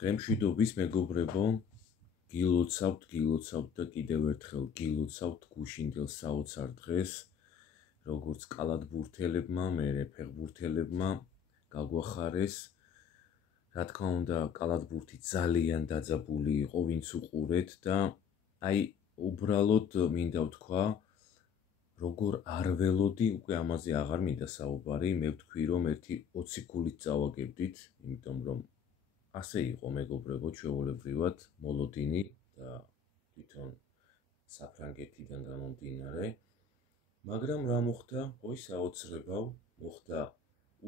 დღემშვიდობის მეგობრებო, გილოცავთ და კიდევ ერთხელ გილოცავთ გუშინდელ საოცარ დღეს, როგორც კალათბურთელებმა, მერე ფეხბურთელებმა გაგვახარეს. Რა თქმა უნდა, კალათბურთი ძალიან დაძაბული იყო, ვინც უყურეთ და უბრალოდ მინდა ვთქვა, როგორ არ ველოდი, უკვე ამაზე აღარ მინდა საუბარი, მე ვთქვი, რომ ერთი 20 ქულით წავაგებდით, იმიტომ რომ ასე იყო მეგობრებო, ჩვეულებრივად მოლოდინი და თვითონ საფრანგეთიდან გამომდინარე, მაგრამ რა მოხდა? ой, საოცრებავ, მოხდა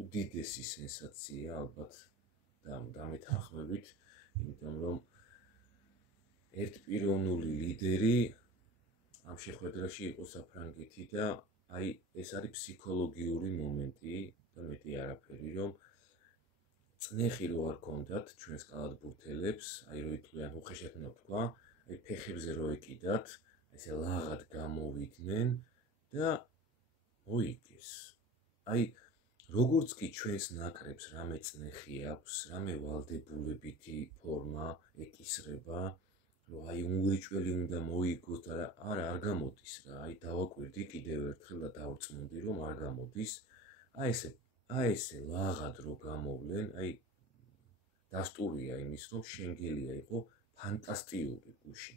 უდიდესი სენსაცია, ალბათ დამეთანხმებით, იმიტომ რომ ერთპიროვნული ლიდერი ამ შეხვედრაში იყო საფრანგეთი და ეს არის ფსიქოლოგიური მომენტი და მეტი არაფერი, რომ წნეხი რო არ ქონდათ ჩვენს კალათბურთელებს, რო ითვლიან უხეშად უნდა ვთქვა, ფეხებზე რო ეკიდათ, ესე ლაღად გამოვიდნენ და მოიგეს. როგორც კი ჩვენს ნაკრებს რამე წნეხი აქვს, რამე ვალდებულებითი ფორმა ეკისრება, რომ უეჭველი უნდა მოიგოს და არ გამოდის რა, დავაკვირდი კიდევ ერთხელ და დავწმუნდი, რომ არ გამოდის. ესე ლაღად რო გამოვლენ, დასტურია იმის, რომ შენგელია იყო ფანტასტიკური გუში.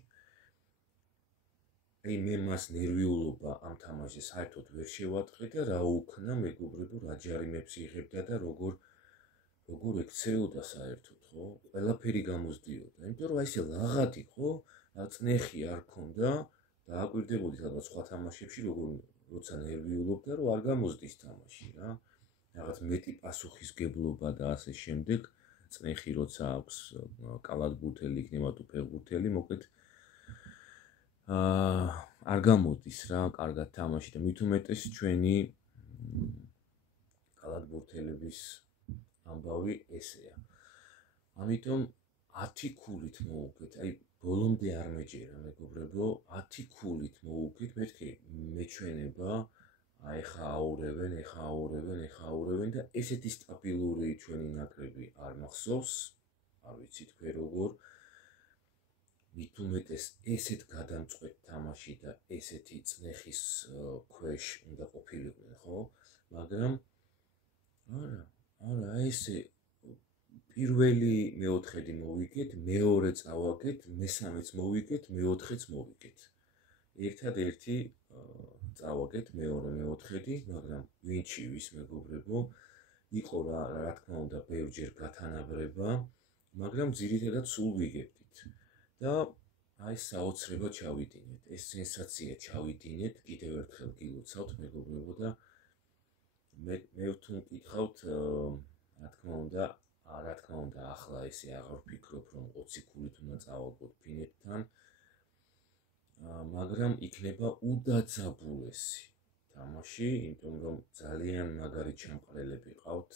მე მას ნერვიულობა ამ თამაშზე საერთოდ ვერ შევატყრე და რა უქნა მეგობრებო, რა ჯარიმებს იღებდა და როგორ ექცეოდა საერთოდ, ხო? ყველაფერი გამოსდიოდა. იმიტომ რომ ესე ლაღად იყო, წნეხი არ ქონდა, დააკვირდებოდი სადღაც სხვა თამაშებში, როცა ნერვიულობდა, რომ არ გამოსდის თამაში რა. რაღაც მეტი პასუხისგებლობა და ასე შემდეგ, წნეხი როცა აქვს კალათბურთელი იქნება თუ ფეხბურთელი, მოკლედ არ გამოდის რა, კარგად თამაში და მით უმეტეს ჩვენი კალათბურთელების ამბავი ესეა. ამიტომ 10 ქულით მოუგეთ, ბოლომდე არ მეჯერა მეგობრებო, 10 ქულით მოუგეთ, მეთქი მეჩვენება, ეხა აურევენ და ესეთი სტაბილური ჩვენი ნაკრები არ მახსოვს, არ ვიცი თქვენ როგორ, მით უმეტეს ესეთ გადამწყვეტ თამაში და ესეთი წნეხის ქვეშ უნდა ყოფილიყვნენ, ხო? მაგრამ არა, ესე პირველი მეოთხედი მოვიგეთ, მეორე წავაგეთ, მესამეც მოვიგეთ, მეოთხეც მოვიგეთ. ერთადერთი წავაგეთ მეორე მეოთხედი, მაგრამ ვინჩივის მეგობრებო, იყო რა თქმა უნდა ბევრჯერ გათანაბრება, მაგრამ ძირითადად სულ ვიგებდით. და საოცრება ჩავიდინეთ, ეს სენსაცია ჩავიდინეთ, კიდევ ერთხელ გილოცავთ მეგობრებო და მე თუ მკითხავთ, რა თქმა უნდა, ახლა ესე აღარ ვფიქრობ, რომ 20 ქულით უნდა წავაგოთ ფინეთთან, მაგრამ იქნება უდაძაბულესი თამაში, იმიტომ რომ ძალიან მაგარი ჩამყრელები ყავთ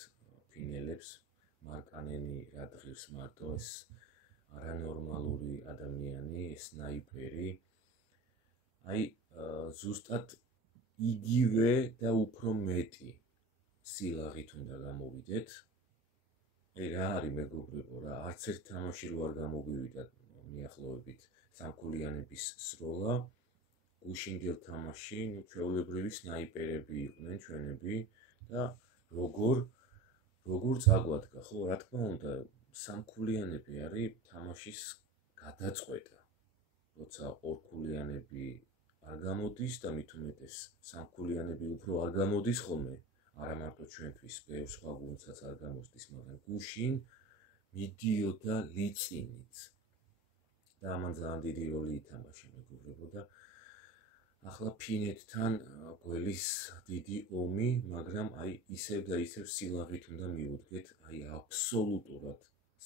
ფინელებს, მარკანენი რადღირს მარტო ეს არანორმალური ადამიანი, სნაიპერი, ზუსტად იგივე და უფრო მეტი სილაღით უნდა გამოვიდეთ. რა არის მეგობრებო რა, არც ერთ თამაში რო არ გამოგვივიდა მიახლოებით სამქულიანების სროლა, გუშინდელ თამაში, ჩვეულებრივი სნაიპერები იყვნენ ჩვენები და როგორ წაგვადგა, ხო, რა თქმა უნდა, სამქულიანები არის თამაშის გადაწყვეტა. როცა ორქულიანები არ გამოდის და მით უმეტეს სამქულიანები უფრო არ გამოდის ხოლმე, არა მარტო ჩვენთვის, ბევრ სხვა გუნდსაც არ გამოსდის, მაგრამ გუშინ მიდიოდა ლიწინით. და ამან ძალიან დიდი როლი ითამაშა მეგობრებო და ახლა ფინეთთან გველის დიდი ომი, მაგრამ ისევ და ისევ სილაღით უნდა მივუდგეთ, აბსოლუტურად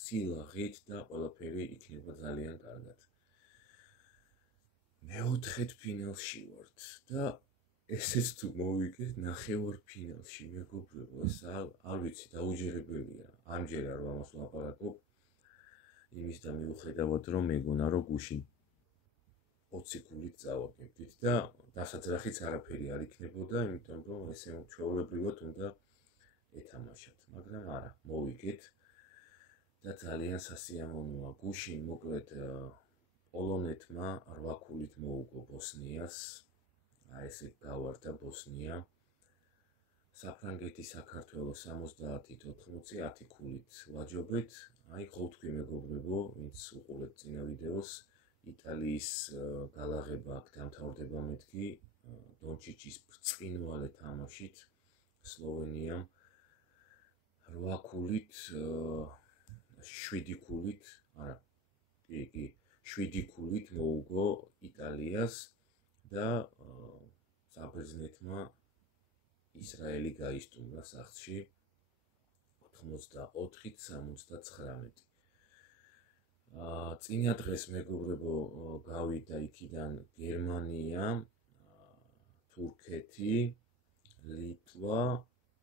სილაღით და ყველაფერი იქნება ძალიან კარგად. მეოთხედ ფინალში ვართ და ესეც თუ მოვიგეთ ნახევარფინალში მეგობრებო, ეს არ ვიცი, დაუჯერებელია. ამჯერა რომ ამას ვლაპარაკობ, იმის და მიუხედავად რომ მეგონა რომ გუშინ 20 ქულით წავაგებდით და დასაძრახიც არაფერი არ იქნებოდა, იმიტომ რომ ესე ჩვეულებრივად უნდა ეთამაშოთ, მაგრამ არა, მოვიგეთ და და ძალიან სასიამოვნოა. გუშინ მოკლედ პოლონეთმა 8 ქულით მოუგო ბოსნიას. ესე გავარდა ბოსნია. საფრანგეთი საქართველოს 70-80 10 ქულით ვაჯობეთ. ხო თქვი მეგობრებო, ვინც უყურეთ წინა ვიდეოს, იტალიის გალაღება აქ დამთავრდება მეთქი დონჩიჩის ბრწყინვალე თამაშით სლოვენიამ 8 ქულით 7 ქულით, არა, კი, 7 ქულით მოუგო იტალიას და საბერძნეთმა ისრაელი გაისტუმრა სახლში 84-79. წინა დღეს მეგობრებო გავიდა იქიდან გერმანია, თურქეთი, ლიტვა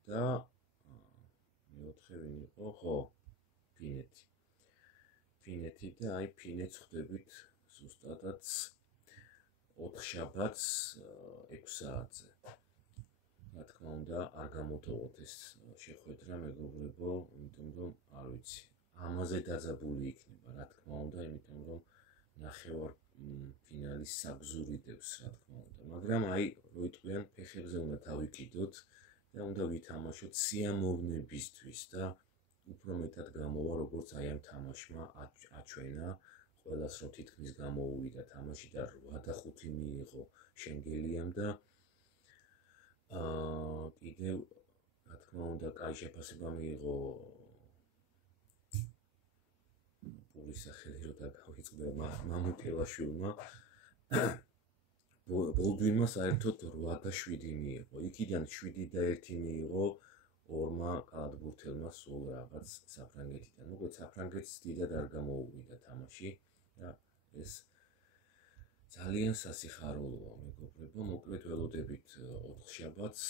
და მეოთხე ვინ იყო? ხო, ფინეთი. ფინეთი და აი ფინეთს ხვდებით ზუსტადაც 4 შაბათს 6 საათზე. რა თქმა უნდა, არ გამოტოვოთ ეს შეხვედრა მეგობრებო, იმიტომ რომ არ ვიცი. ამაზე დაძაბული იქნება, რა თქმა უნდა, იმიტომ რომ ნახევარფინალის საგზურიდებს, რა თქმა უნდა. მაგრამ აი, როიტყვიან ფეხებზე უნდა დავიკიდოთ და უნდა ვითამაშოთ სიამოვნებისთვის და უფრო მეტად გამოვა, როგორც აი ამ თამაშმა აჩვენა, ყველას რომ თითქმის გამოუვიდა თამაში და 8-5 მიიღო შენგელიამ და კიდევ რა თქმა უნდა, კაი შეფასება მიიღო პურის სახელი რო დაგავიწყდა მამუკელაშვილმა. ბოლდვინმა საერთოდ 8 და 7 მიიღო. იქიდან 7 და 1 მიიღო ორმა კალათბურთელმა სულ რაღაც საფრანგეთიდან. მოკლედ საფრანგეთს დიდად არ გამოუვიდა თამაში და ეს ძალიან სასიხარულოა მეგობრებო. მოკლედ ველოდებით 4 შაბათს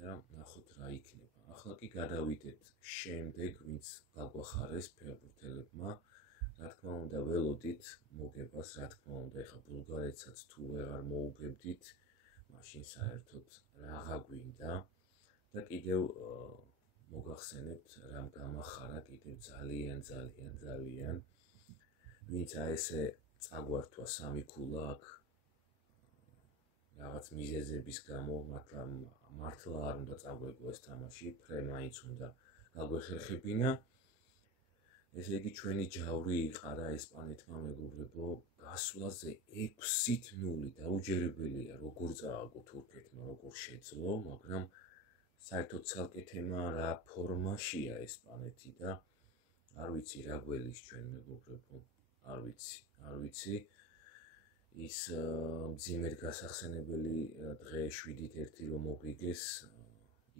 და ნახოთ რა იქნება. ახლა კი გადავიდეთ შემდეგ, ვინც გაგვახარეს ფეხბურთელებმა. რა თქმა უნდა, ველოდით მოგებას, რა თქმა უნდა, ეხა ბულგარეთსაც თუ ვეღარ მოუგებდით, მაშინ საერთოდ რაღა გვინდა და კიდევ მოგახსენებთ, რამ გამახარა კიდევ ძალიან, ვინც ესე წაგვართვა 3 ქულა აქ რაღაც მიზეზების გამო, მართლა არ უნდა წაგვეგო ეს თამაში, ფრე მაინც უნდა გაგვეხერხებინა. ესე იგი ჩვენი ჯავრი იყარა ესპანეთმა მეგობრებო, გასვლაზე 6-0 დაუჯერებელია, როგორ წააგო თურქეთმა, როგორ შეძლო, მაგრამ საერთოდ ცალკე თემა რა ფორმაშია ესპანეთი და არ ვიცი რა გველის ჩვენ მეგობრებო, არ ვიცი. ის მძიმედ გასახსენებელი დღე 7-1 რომ მოგვიგეს,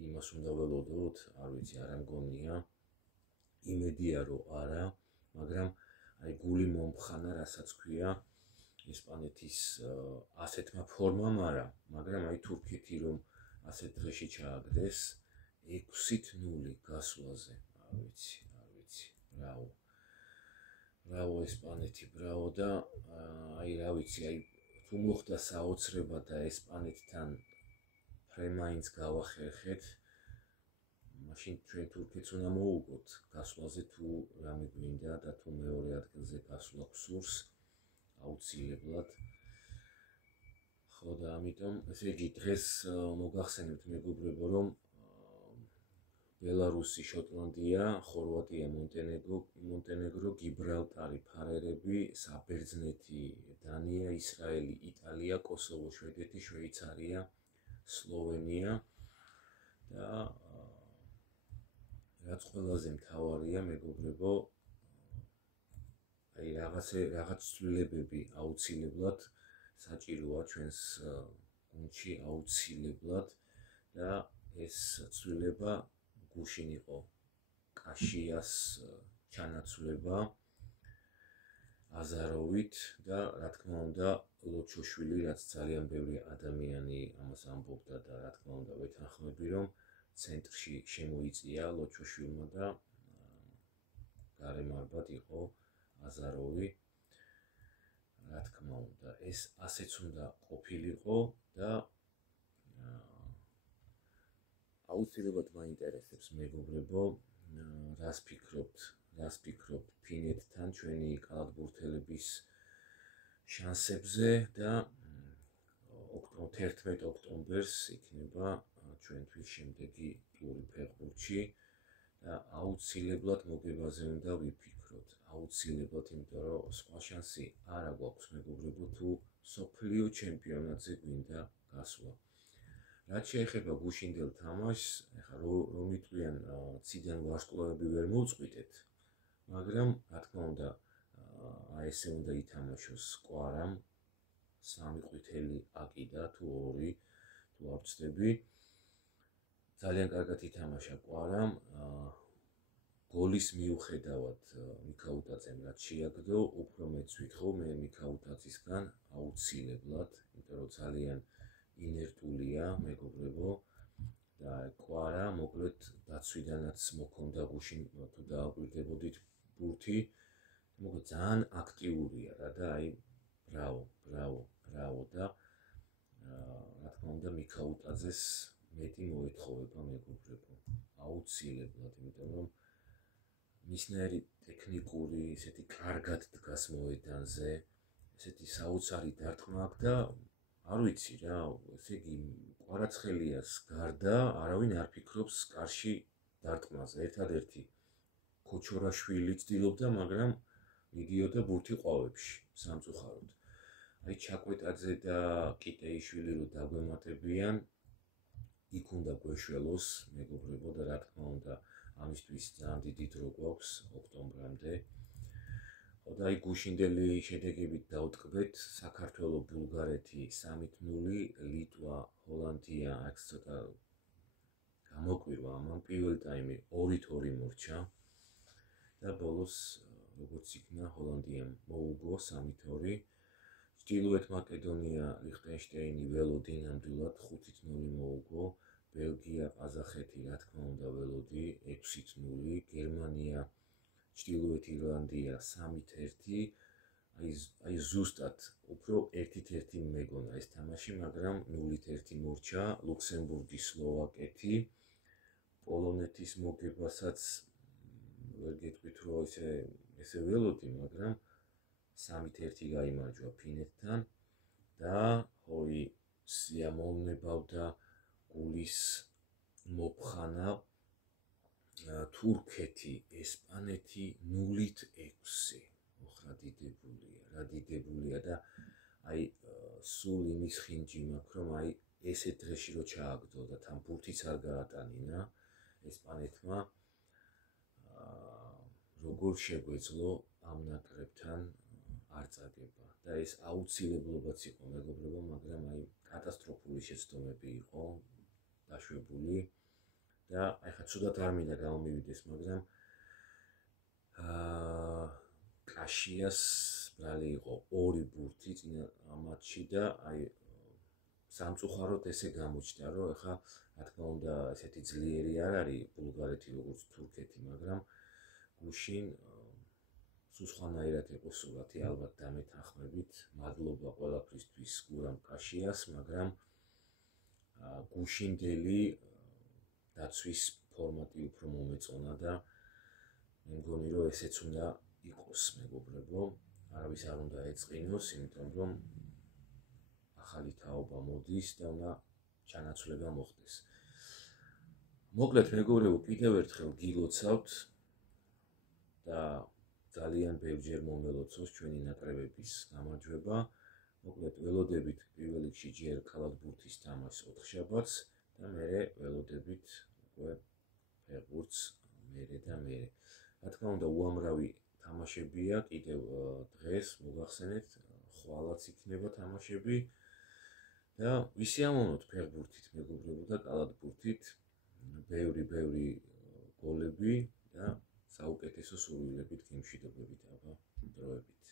იმას უნდა ველოდოთ, არ ვიცი, არ ამგონია. იმედია რომ არა, მაგრამ აი გული მომხანა, რასაც ქვია ესპანეთის ასეთმა ფორმამ არა, მაგრამ აი თურქეთი რომ ასეთ დღეში ჩააგდეს 6-0 გასვლაზე, არ ვიცი. ბრავო ესპანეთი, ბრავო და აი რა ვიცი, აი თუ მოხდა საოცრება და ესპანეთთან ფრე მაინც გავახერხეთ, მაშინ ჩვენ თურქეთს უნდა მოუგოთ გასვლაზე თუ რამე გვინდა და თუ მეორე ადგილზე გასვლა გსურს აუცილებლად. ხო და ამიტომ ესე იგი დღეს მოგახსენებთ მეგობრებო, რომ ბელარუსი, შოტლანდია, ხორვატია, მონტენეგრო, გიბრალტარი, ფარერები, საბერძნეთი, დანია, ისრაელი, იტალია, კოსოვო, შვედეთი, შვეიცარია, სლოვენია და რაც ყველაზე მთავარია მეგობრებო, აი რაღაც ცვლილებები აუცილებლად საჭიროა ჩვენს გუნდში აუცილებლად და ეს ცვლილება გუშინ იყო კაშიას ჩანაცვლება აზაროვით და რა თქმა უნდა ლოჩოშვილი, რაც ძალიან ბევრი ადამიანი ამას ამბობდა და რა თქმა უნდა ვეთანხმები, რომ ცენტრში შემოიწია ლოჩოშვილმა და გარემარბად იყო აზაროვი. რა თქმა უნდა, ეს ასეც უნდა ყოფილიყო და აუცილებლად მაინტერესებს მეგობრებო, რას ფიქრობთ, რას ფიქრობ ფინეთთან ჩვენი კალათბურთელების შანსებზე და 11 ოქტომბერს იქნება ჩვენთვის შემდეგი ტური ფეხბურთში და აუცილებლად მოგებაზე უნდა ვიფიქროთ. აუცილებლად, იმიტომ რომ სხვა შანსი არ აქვს მეგობრებო თუ მსოფლიო ჩემპიონატზე გვინდა გასვლა. რაც შეეხება გუშინდელ თამაშს, ეხლა რომ მიტყვიან ციდან ვარსკვლავები ვერ მოვწყვიტეთ, მაგრამ რა თქმა უნდა ესე უნდა ითამაშოს კვარამ 3 ყვითელი აკიდა თუ 2 თუ არ ვცდები. ძალიან კარგად ითამაშა კვარამ. გოლის მიუხედავად მიქაუტაძემ რაც შეაგდო, უფრო მეც ვითხოვ მე მიქაუტაძისგან აუცილებლად, იმიტომ რომ ძალიან ინერტულია მეგობრებო და კვარა მოკლედ დაცვიდანაც მოქონდა გუშინ თუ დააკვირდებოდით ბურთი, მოკლედ ძალიან აქტიურია რა და აი ბრავო და რა თქმა უნდა მიქაუტაძეს მეტი მოეთხოვება მეგობრებო აუცილებლად, იმიტომ რომ მისნაირი ტექნიკური, ესეთი კარგად დგას მოედანზე, ესეთი საოცარი დარტყმა აქვს და არ ვიცი რა, ესე იგი კვარაცხელიას გარდა არავინ არ ფიქრობს კარში დარტყმაზე. ერთადერთი ქოჩორაშვილი ცდილობდა, მაგრამ მიდიოდა ბურთი ყვავებში სამწუხაროდ. აი ჩაკვეტაძე და კიტეიშვილი რო დაგვემატებიან, იქ უნდა გვეშველოს მეგობრებო და რა თქმა უნდა ამისთვის ძალიან დიდი დრო გვაქვს ოქტომბრამდე. და აი გუშინდელი შედეგებით დავტკბეთ, საქართველო ბულგარეთი 3-0, ლიტვა ჰოლანდია, აქ ცოტა გამოკვირვა ამან პირველ ტაიმი 2-2 მორჩა და ბოლოს როგორც იქნა ჰოლანდიამ მოუგო 3-2. ჩრდილოეთ მაკედონია, ლიხტენშტეინი ველოდი ნამდვილად 5-0 მოუგო. ბელგია, ყაზახეთი, რა თქმა უნდა ველოდი 6-0, გერმანია, ჩრდილოეთ ირლანდია 3-1. აი ზუსტად უფრო 1-1 მეგონა ეს თამაში, მაგრამ 0-1 მორჩა. ლუქსემბურგი, სლოვაკეთი, პოლონეთის მოგებასაც ვერ გეტყვით რომ ესე ველოდი, მაგრამ 3-1 გაიმარჯვა ფინეთთან და ოი სიამოვნებავდა გულის მოფხანა თურქეთი, ესპანეთი 0-6. ოხრა დიდებულია და აი სულ იმის ხინჯი მაქვს, რომ აი ესეთ დღეში რო ჩააგდო და თან ბურთიც არ გაატანინა ესპანეთმა, როგორ შეგვეძლო ამ ნაკრებთან არ წაგება და ეს აუცილებლობაც იყო მეგობრებო, მაგრამ აი კატასტროფული შეცდომები იყო დაშვებული და აი ხა ცუდად არ მინდა გამომივიდეს, მაგრამ კაშიას ბრალი იყო 2 ბურთი წინა მატჩში და აი სამწუხაროდ ესე გამოჩნდა, რომ ეხა რა თქმა უნდა ესეთი ძლიერი არ არის ბულგარეთი როგორც თურქეთი, მაგრამ გუშინ სულ სხვანაირად იყო სურათი, ალბათ დამეთანხმებით, მადლობა ყველაფრისთვის გურამ კაშიას, მაგრამ გუშინდელი დაცვის ფორმატი უფრო მომეწონა და მე მგონი რომ ესეც უნდა იყოს მეგობრებო, არავის არ უნდა ეწყინოს, იმიტომ რომ ახალი თაობა მოდის და უნდა ჩანაცვლება მოხდეს. მოკლედ მეგობრებო, კიდევ ერთხელ გილოცავთ და ძალიან ბევრჯერ მომელოცოს ჩვენი ნაკრებების გამარჯვება. მოკლედ ველოდებით პირველ რიგში ჯერ კალათბურთის თამაშს 4-შაბათს და მერე ველოდებით უკვე ფეხბურთს მერე. რა თქმა უნდა უამრავი თამაშებია კიდევ დღეს მოგახსენეთ, ხვალაც იქნება თამაშები და ვისიამოვნოთ ფეხბურთით მეგობრებო და კალათბურთით, ბევრი გოლები და საუკეთესო სურვილებით გემშვიდობებით აბა დროებით.